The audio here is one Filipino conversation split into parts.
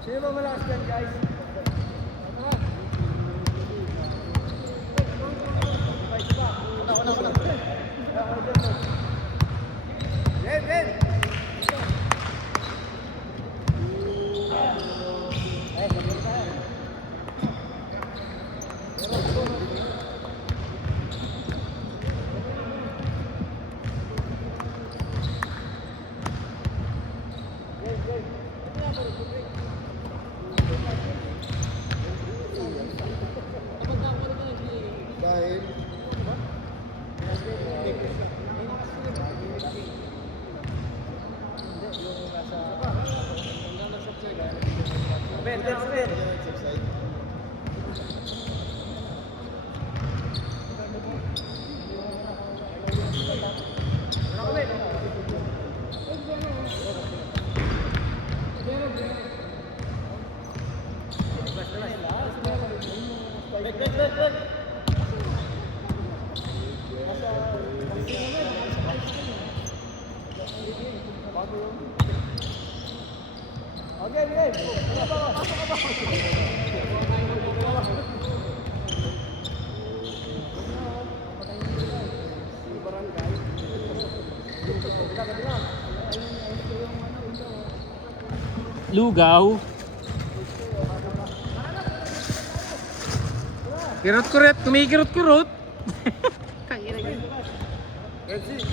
Sino ba malakas dyan, guys? Ben, Ben! Dahil Ben, Ben, Ben. Okay, okay. Lugaw. Kirot-kurot, kumikirot-kurot. Kaya na yun. Let's see.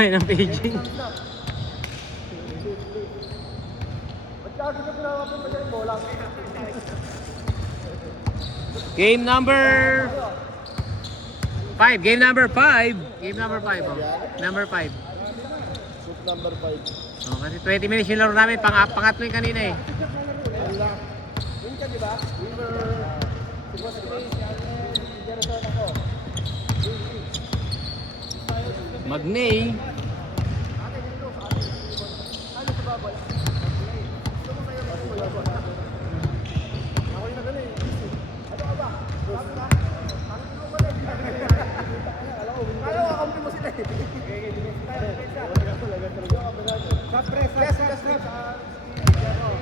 Tayo ng paging. Game number 5. Game number 5. Game number 5. Oh. Number 5. Shoot number 5. Oh, kasi 20 minutes yung laro namin. Pangatlo yung kanina eh. Yun ka, di ba? We were... Si Boss Grace, si Jeraton ako. Magnay. Ako yung nagaling. Ano ka ba? Kala ko akampi mo sila eh. Shot press, shot press.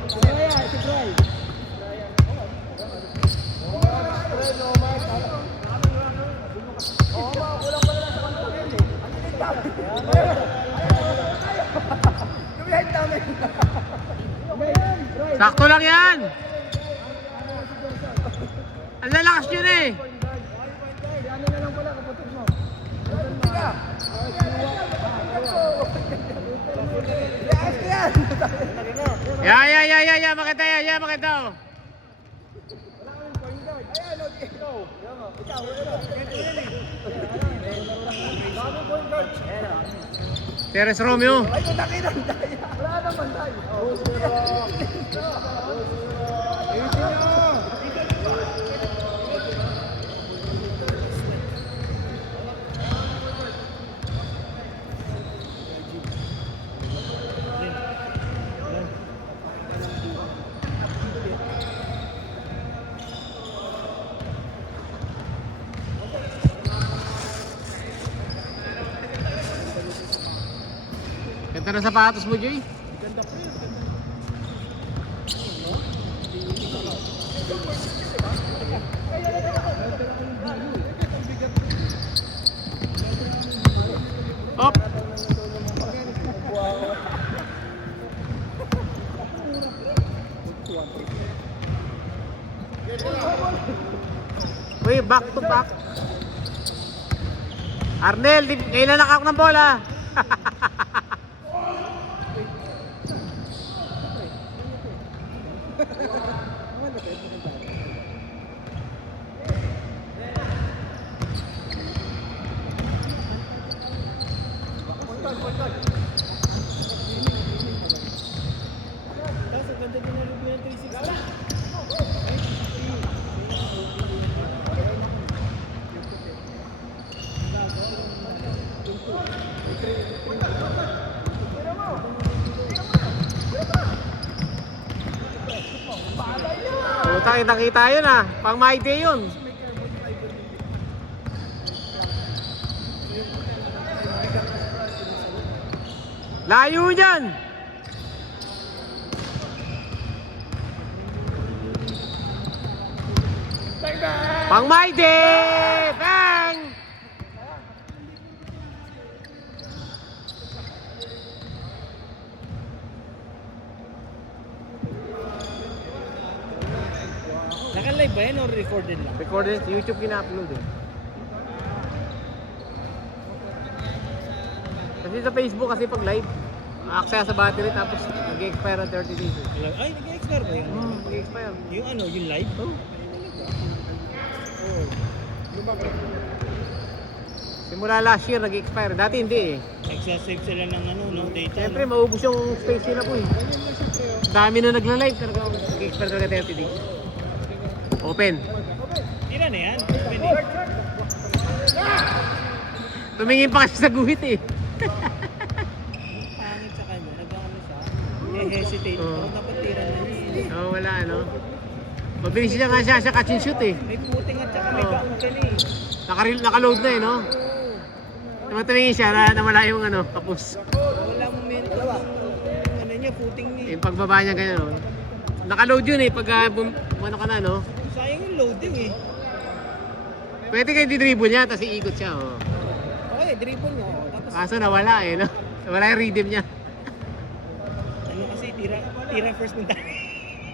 Si Brian, si Brian. Oo, kulang pala lang sa kanila yun eh. Ang ilig dami. Sakto lang yan. Ang lalakas yun eh. Ano na lang pala kapatid mo? Ya, makita yan, ya, makita. Oh. Teres Romeo. Ay, kutangin ang daya. Wala naman tayo. Ganda ng sapatos mo, Jay. Ganda po yun. Op. Uy, back to back. Arnel, kailan nakak ng bola? Kita yun ah. Pang Maite yun. Layo dyan. Pang Maite! Bang! Naka-live ba yan or recorded lang? Recorded sa YouTube kina-upload eh. Kasi sa Facebook kasi pag live, access sa battery tapos nag-expire ang 30 days. Ay, nag-expire ba yun? Nag-expire. Yung ano, yung live? Oh. Simula last year nag-expire. Dati hindi eh. Nagsasave sila ng ano, no, data. Siyempre maubos yung space nila po eh. Dami na nagla-live talaga. Nag-expire talaga 30 days. Open. Tira na yan. Pwede. Tumingin pa kasi sa guhit eh. Pangit sa kanya. Nag-ano siya. Hesitate. Oo. Dapat tira na niya. Oo, wala ano. Mabilis siya nga siya catch and shoot eh. May puting at saka may Oo. gaong ka na eh. Naka-load na eh no. Naman tumingin siya na wala yung ano, kapus. Wala momento ng ano niya, puting niya. Yung pagbaba niya ganyan no. Naka-load yun eh pag ano ka na no. Sayang yung loading eh. Pwede kayo di-dribble niya tapos iikot siya oh. Okay, dribble niya. Oh. Tapos Kaso nawala eh no. Nawala yung rhythm niya. ano kasi, tira first mentality.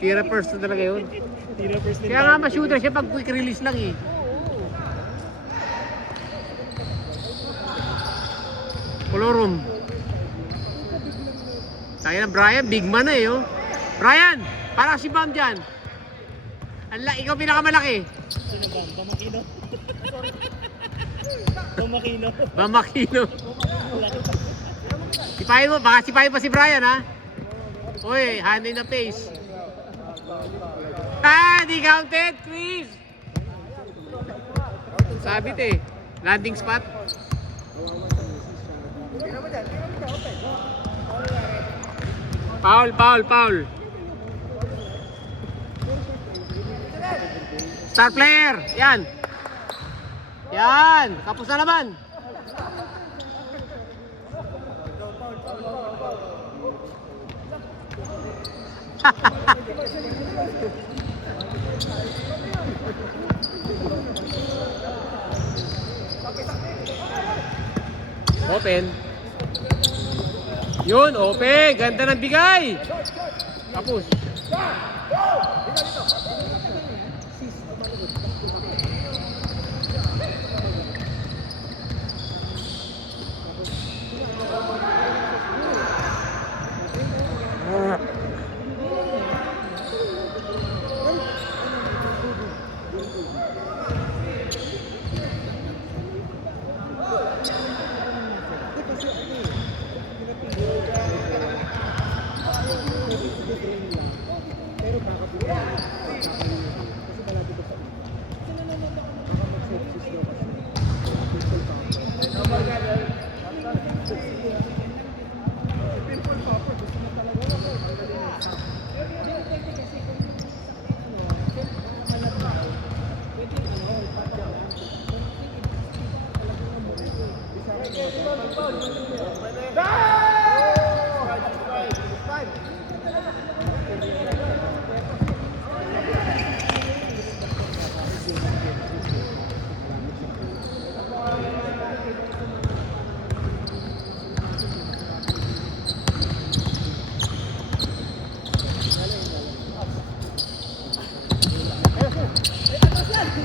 Tira first na talaga yun. Tira first mentality. Kaya nga ma-shooter siya pag quick release lang eh. Colorum. Tayo na Brian, big man na eh oh. Brian, parang si Bam dyan. Ikaw pinakamalaki. Sino ba? Bamakino? Bamakino. Bam Makino. Sipahin mo, baka sipahin pa si Brian ha. Uy, hanay na pace. Di counted, Chris. Sabit eh. Landing spot. Foul. Star player. Yan. Kapos na naman. Open. Yun, open. Ganda ng bigay. Tapos.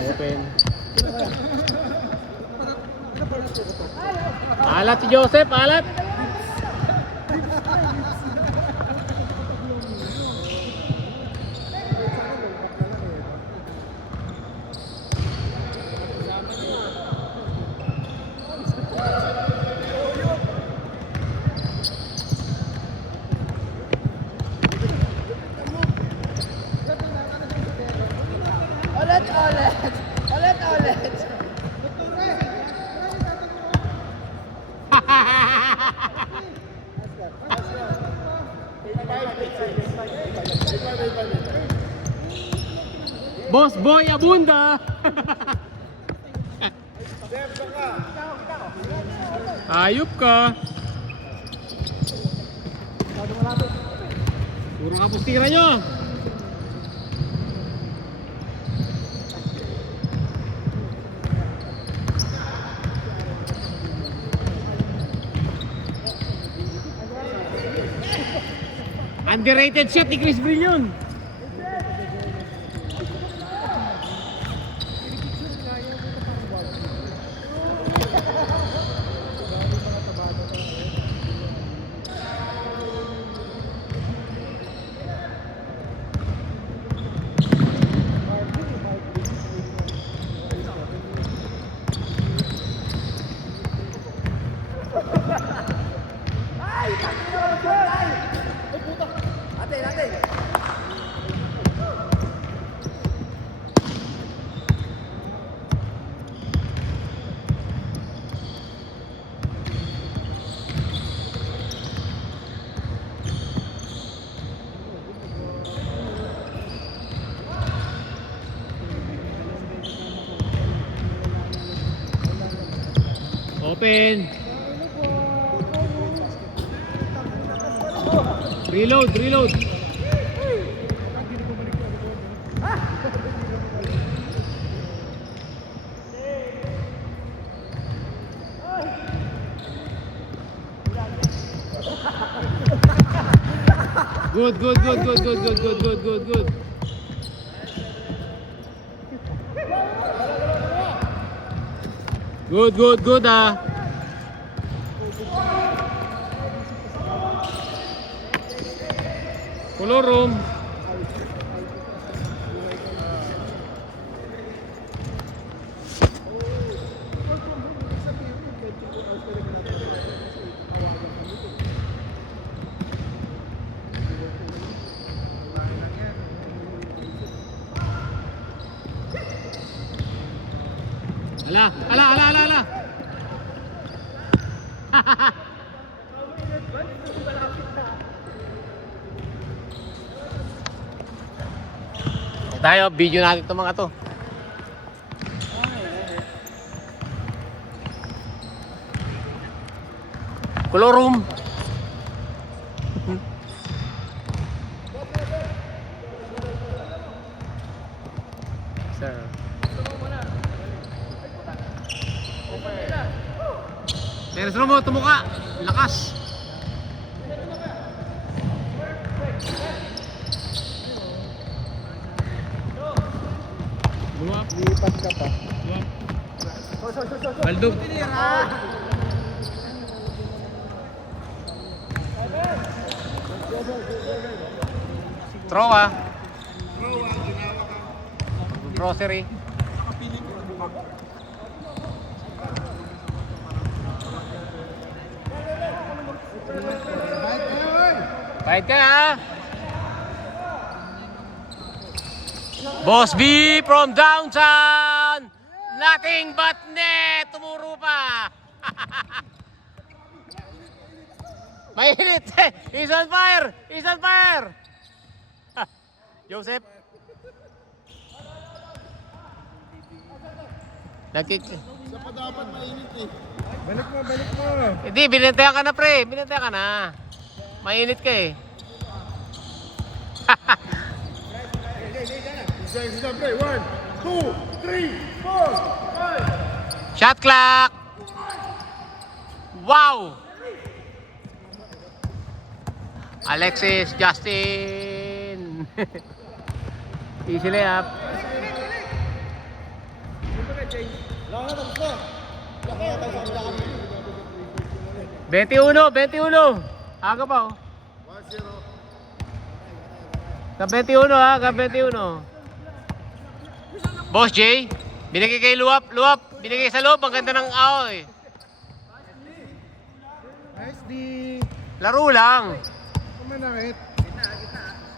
Open. Alat si Joseph, alat. Ulit. Boss Boy Abunda! Ayup ka! Puro kapos tira nyo! Underrated shot ni Chris Brillion. Open. Reload, reload. Good, good, good, good, good, good, good, good, good, good. Good, good, good ah. Color room. Ala, ala, ala, ala, ala. Tayo, video natin itong mga to. Color room. Sir. Teres mo, tumuka. Lakas. Lipat ka pa. Baldog. Throw ah. Grocery. Fight ka ha. Boss B from downtown. Nothing but net. Tumuro pa. Mainit. He's on fire. He's on fire. Joseph. Nagkik. Sa pa dapat mainit eh. Balik mo, balik mo. Hindi, binantayan ka na pre. Binantayan ka na. Mainit ka eh. Isa, pre. 1, 2, 3, 4, 5. Shot clock. Wow. Alexis, Justin. Easy layup. 21, 21. Aga pa oh. 1-0. Ka 21 ha, ka 21. Boss J, binigay kay Luwap, binigay sa loob, ang ganda ng aoy. Nice D. Laro lang. Kumanakit.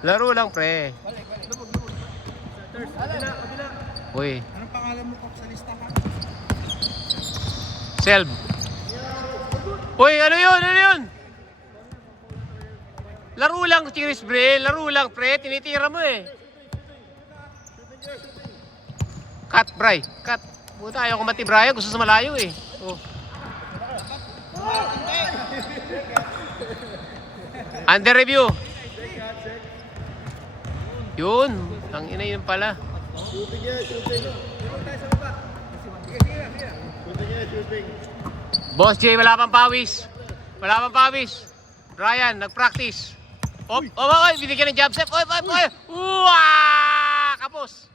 Laro lang pre. Uy, Anong pangalan mo sa lista ka? Selb. Uy, ano yun? Ano yun? Laro lang, Chris Bre. Laro lang, pre. Tinitira mo eh. Cut, Bray. Cut. Puta, ayaw ko mati Brian. Gusto sa malayo eh. Oh. Under review. Yun. Ang ina yun pala. Shooting yan, shooting. Shooting. Boss J, wala pang pawis. Wala pang pawis. Brian, nag-practice. Op, binigyan ng jab step. Kapos.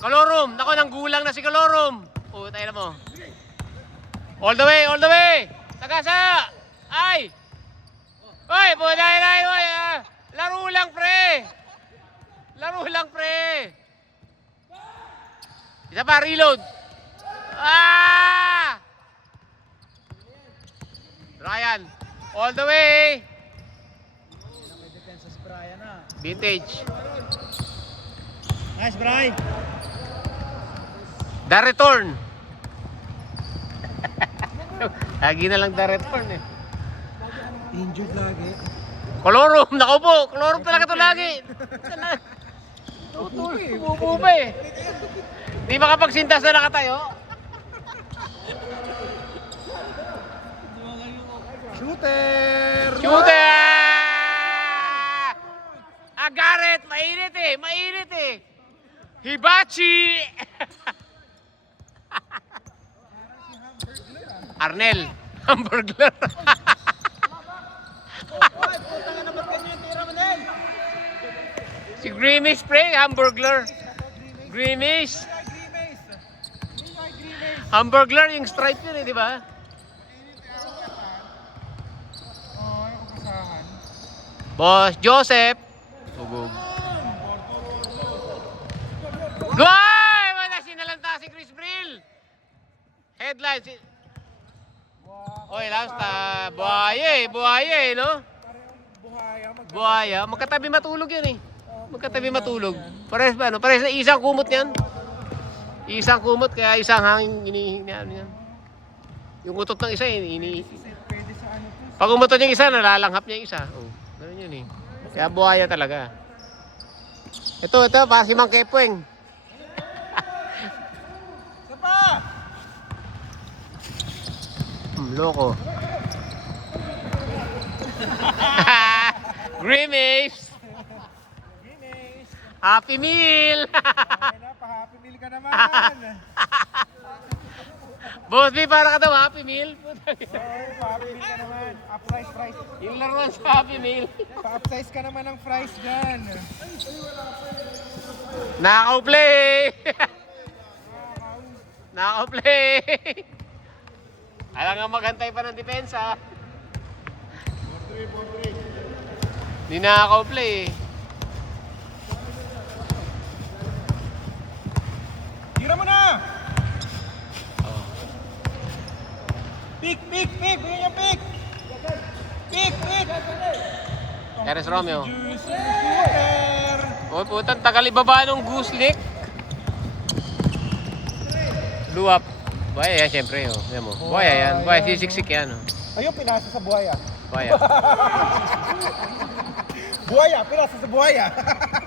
Kalorum, nako nang gulang na si Kalorum. Oh, tayo na mo. All the way, all the way. Tagasa. Ay. Oy, buday na, oy. Laro lang, pre. Laro lang, pre. Isa pa, reload. Ryan, all the way. Vintage. Nice, Bray. The return. Lagi na lang the return eh. Injured lagi. Kolorum, nako po. Kolorum talaga to lagi. Tumubo pa eh. Di makapagsintas na nakatayo. Shooter! Shooter! Agaret, mainit eh. Mainit eh. Hibachi! Arnel, hamburglar. Si Grimace pre, hamburglar. Grimace. Hamburglar yung stripe yun eh, di ba? Boss Joseph. Ugog. Goy! Wala sinalanta si Chris Brill. Headline si... Oy, last buhaya eh, no? Buhaya. Magkatabi matulog yan eh. Magkatabi matulog. Pares ba, no? Pares na isang kumot yan. Isang kumot, kaya isang hangin inihingi yan. Yung utot ng isa, pag umutot yung isa, nalalanghap niya yung isa. Oh, ganun yun eh. Kaya buhaya talaga. Ito, para si Mang Kepweng. Loko. Grimace. Happy Meal. Pa-Happy Meal ka naman. Boss B, para ka daw Happy Meal. Pa-Happy Meal ka naman. Upsize fries. Yung laruan sa Happy Meal. Pa-upsize ka naman ng fries dyan. Nakaw-play. Nakaw-play. Alam nga maghantay pa ng depensa. Hindi nakaka-play eh. Tira mo na! Oh. Pick! Bigyan niya pick! Pick! Eres Romeo. Shooter! Uy, putang tagal ibaba nung goose lick. Luwap. Buhaya yan, syempre. Oh. Yan mo. Buhaya yan. Buhaya, sisiksik yan. Oh. Ayun, pinasa sa buhaya. Buhaya. Pinasa sa buhaya.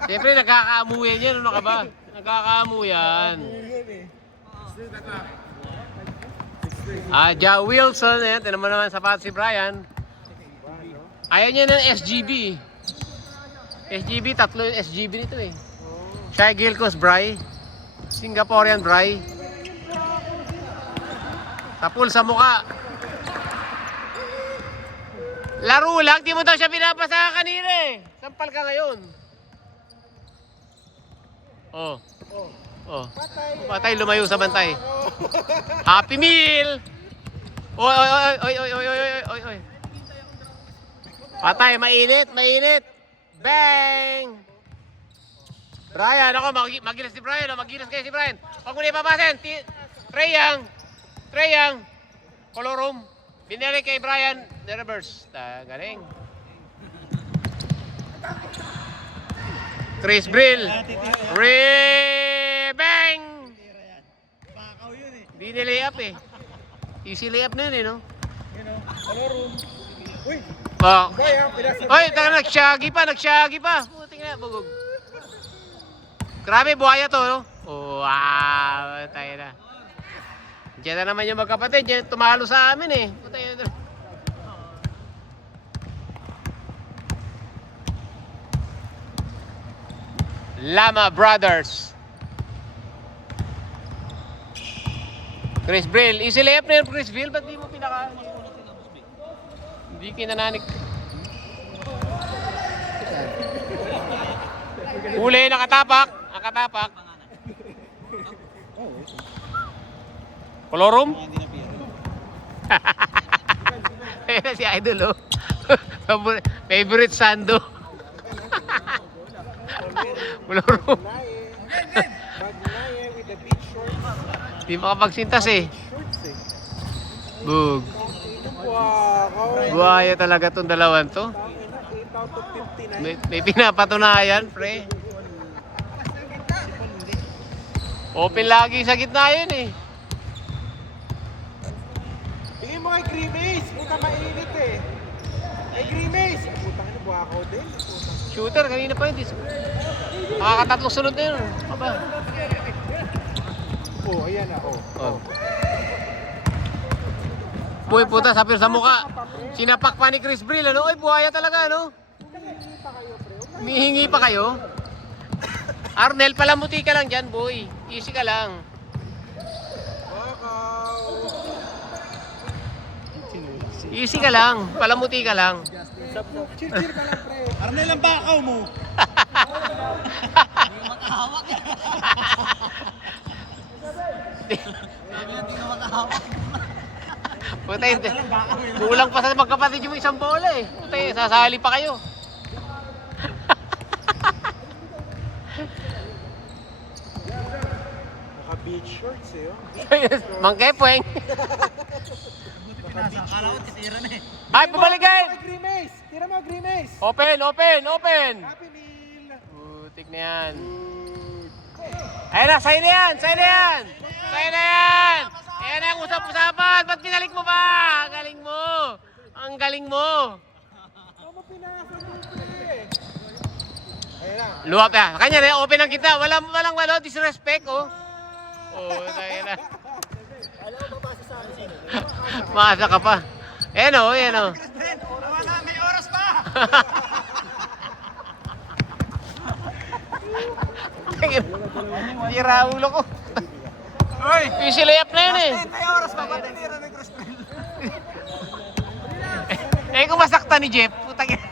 Siyempre, nagkakaamuyan yan. Ano ka ba? Nagkakaamuyan. Ja Wilson. Ayan, tinan mo naman sapat si Brian. Ayaw niya ng SGB. SGB, tatlo yung SGB nito eh. Shai Gilcos, Bry. Singaporean, Bry. Tapul sa muka. Laro lang, di mo daw siya pinapasa kanina eh. Sampal ka ngayon. Oh. Patay, lumayo sa bantay. Happy Meal! Oy. Patay, mainit. Bang! Brian, ako, magilas si Brian. Magilas kayo si Brian. Huwag mo na ipapasin. Trey Young. Kolorum. Binili kay Brian. The reverse. Galing. Chris Brill. Bang! Di nilay up eh. Easy layup na yun eh, no? Kolorum. Uy! Oy, taga nagsyagi pa. Puting na, bugog. Grabe, buhaya to, no? Oh, wow, tayo na. Diyan na naman yung magkapatid. Diyan tumalo sa amin eh. Tayo na. Lama Brothers. Chris Brill. Easy layup na yun, Chris Brill. Ba't di mo pinaka... Hindi kinananik. Huli, nakatapak. Nakatapak. Colorum? Ayan na si Idol, oh. Favorite sando. Colorum. Magnaye with the beach shorts. Di makapagsintas eh. Shorts eh. Bug. Wow. Buhaya talaga tong dalawan to. 8 out of 59. May pinapatunayan, pre. Open lagi sa gitna yun eh. Tingin mo kay Grimace. Puta mainit eh. Kay Grimace. Puta ka na buhakaw din. Shooter, kanina pa yun. Makakatatlong sunod na yun. Aba. Oh, ayan na. Oh. Oh. Boy, puta, sapir sa mukha. Sinapak pa ni Chris Brill, ano? Ay, buhaya talaga, ano? Humihingi pa kayo? Arnel, palamuti ka lang dyan, boy. Easy ka lang. Easy ka lang. Palamuti ka lang. Chill ka lang, pre. Arnel ang bakaw mo. Makahawak yan. Hindi ka makahawak. Puta, kulang pa sa magkapatid yung isang bola eh. Puta, sasali pa kayo. Naka-beach shorts eh. Oh. Mangkepweng. Akala ko titira na eh. Ay, pabalikin! Grimace! Tira mo, Grimace! Open, open, open! Happy meal! Putik na yan. Ayun na, sa'yo na yan, sa'yo na yan! Sa'yo na yan! Ayan na yung usap-usapan! Ba't pinalik mo ba? Ang galing mo! Ang galing mo! Ano mo pinasa mo, pre? Ayan na. Luwap ya. Kanya na, open ang kita. Walang disrespect, oh. Oh, tayo na. Alam mo, mabasa sa akin. Maasa ka pa. Ayan o, ayan o. Wala, may oras pa! Tira ulo ko. Hoy! Easy layup na yun eh. May oras pa, ba't titira ng Chris Brill? Eh kung masaktan ni Jeff, putang ina.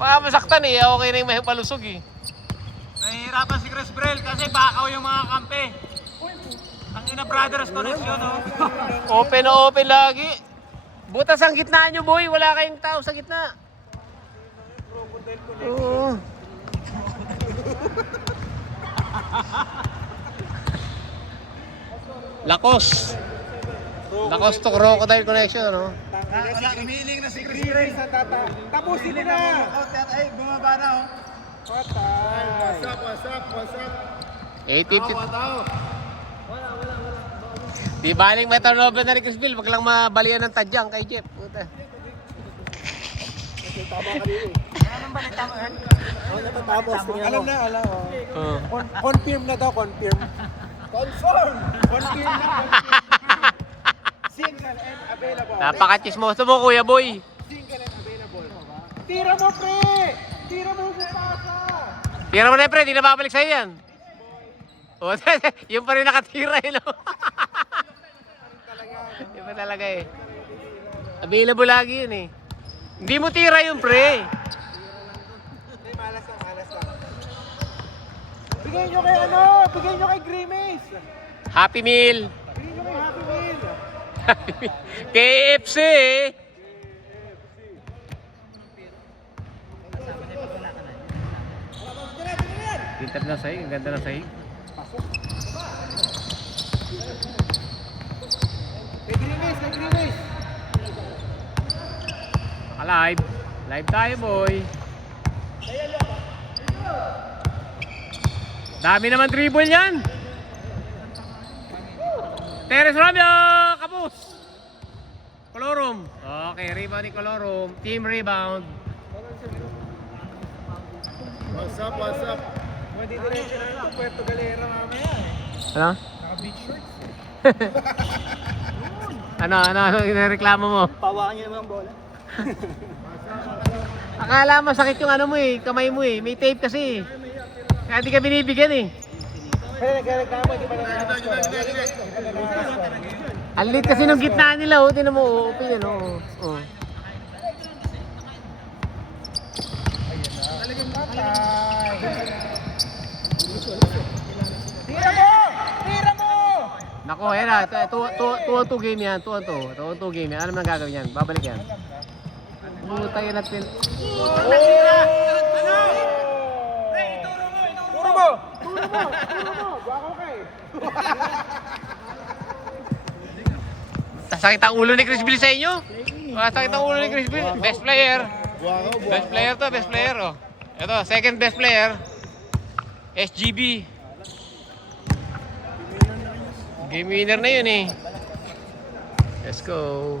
Baka masaktan eh, okay na yung may palusog eh. Nahihirapan si Chris Brill kasi bakaw yung mga kampe. Ang ina brothers connection, oh. Open na open lagi. Butas ang gitna nyo, boy. Wala kayong tao sa gitna. Oo. Lakos. Lakos to crocodile connection, no? Wala, umiiling na si Chris Brill. Grimace na tata. Tapusin mo na! Ay, bumaba na, oh. Patay! What's up? 850. Di baling may turnover na ni Chris Bill. Wag lang mabalian ng tadyang kay Jeff. Puta. Tama ka din eh. Anong balita mo, Ern? Ano natatapos? Alam na, alam. Oh. Confirm na daw, confirm. Confirm! Confirm na, confirm. Single and available. Napaka-chismoso mo, Kuya Boy. Single and available. Tira mo, pre! Tira mo sa pasa! Tira mo na pre, di na babalik sa'yo yan. O, yung pa rin nakatira eh, no? Yung pa talaga eh. Available lagi yun eh. Hindi mo tira yun, pre. Hindi, malas lang. Bigay nyo kay Bigay nyo kay Grimace! Happy Meal. Bigay nyo kay Happy Meal! KFC eh. Tintab na sahig, ang ganda ng sahig. Kay Grimace! Naka-live. Live tayo, boy. Dami naman dribble yan. Teres Romeo, kapus. Colorum. Okay, rebound ni Colorum. Team rebound. What's up, what's up? Hindi diretso na ito, Puerto Galera mamaya eh. Ano? Naka-beach shorts. Ano inareklamo mo? Pawakan niyo naman ang bola. Akala mo sakit yung ano mo eh, kamay mo eh. May tape kasi eh. Kaya di ka binibigyan eh. Pero nagreklamo, di pa nangangos ko. Ang lit kasi ng gitna nila oh. Tinan mo oh, open yan oh. Oh. Tira mo! Tira mo! Nako, yan na. 2-2 game yan. 2-2 game yan. Ano naman gagawin yan? Babalik yan. Butay yan natin. Turo mo! Turo mo! Turo mo! Baka ka eh. Sakit ang ulo ni Chris Bill sa inyo? Sakit ang ulo ni Chris Bill. Best player. Best player to, best player oh. Ito, second best player. SGB. Game winner na yun eh. Let's go.